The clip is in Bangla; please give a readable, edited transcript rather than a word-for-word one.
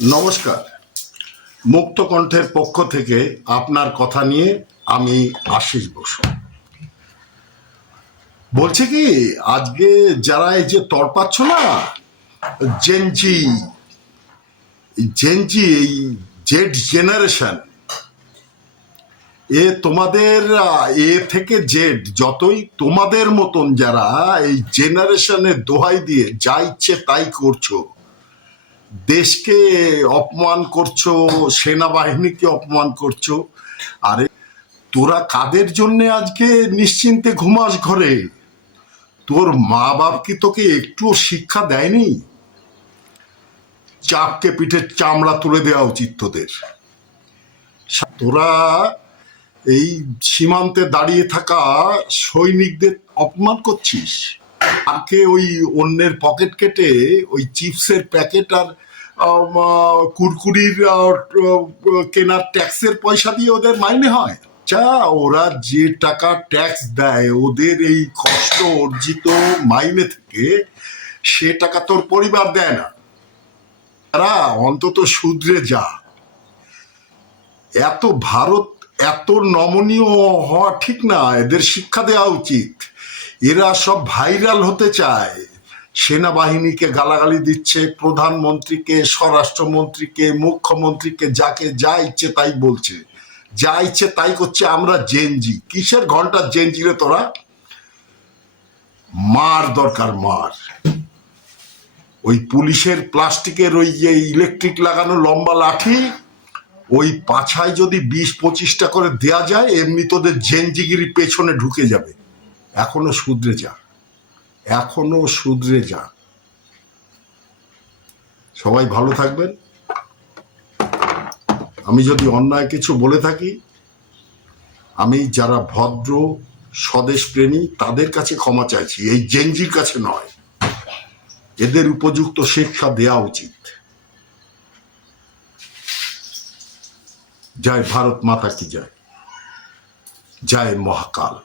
নমস্কার। মুক্ত কণ্ঠের পক্ষ থেকে আপনার কথা নিয়ে আমি আশিস বসু বলছি কি, আজকে যারা এই যে তড়পাচ্ছ না, জেনজি জেনজি এই জেড জেনারেশন, তোমাদের এ থেকে জেড যতই তোমাদের মতন যারা এই জেনারেশনের দোহাই দিয়ে যা ইচ্ছে তাই করছো, দেশকে অপমান করছো, সেনাবাহিনীকে অপমান করছো। আরে তোরা কাদের জন্য আজকে নিশ্চিন্তে ঘুমাস ঘরে? তোর মা বাপ কি তোকে একটুও শিক্ষা দেয়নি? চাপকে পিঠে চামড়া তুলে দেওয়া উচিত তোদের। তোরা এই সীমান্তে দাঁড়িয়ে থাকা সৈনিকদের অপমান করছিস। আজকে ওই অন্যের পকেট কেটে ওই চিপসের প্যাকেট আর কুরকুরির কেনার ট্যাক্সের পয়সা দিয়ে ওদের মাইনে হয়? ওরা যে টাকা ট্যাক্স দেয় ওদের এই কষ্ট অর্জিত মাইনে থেকে, সে টাকা তোর পরিবার দেয় না। তারা অন্তত শুধরে যা। ভারত এত নমনীয় হওয়া ঠিক না, এদের শিক্ষা দেওয়া উচিত। এরা সব ভাইরাল হতে চায়, সেনাবাহিনীকে গালাগালি দিচ্ছে, প্রধানমন্ত্রীকে, স্বরাষ্ট্রমন্ত্রীকে, মুখ্যমন্ত্রীকে, যাকে যা ইচ্ছে তাই বলছে, যা ইচ্ছে তাই করছে। আমরা জেনজি। কিসের ঘন্টার জেনজি রে তোরা? মার দরকার, মার। ওই পুলিশের প্লাস্টিকের ওই যে ইলেকট্রিক লাগানো লম্বা লাঠি, ওই পাছায় যদি 20-25টা করে দেয়া যায়, এমনি তোদের জেনজিগিরি পেছনে ঢুকে যাবে। এখনো শুধরে যা, এখনো শুধরে যা। সবাই ভালো থাকবেন। আমি যদি অন্যায় কিছু বলে থাকি, আমি যারা ভদ্র স্বদেশ প্রেমী তাদের কাছে ক্ষমা চাইছি, এই জেনজির কাছে নয়। এদের উপযুক্ত শিক্ষা দেওয়া উচিত। জয় ভারত মাতা কি জয়, জয় মহাকাল।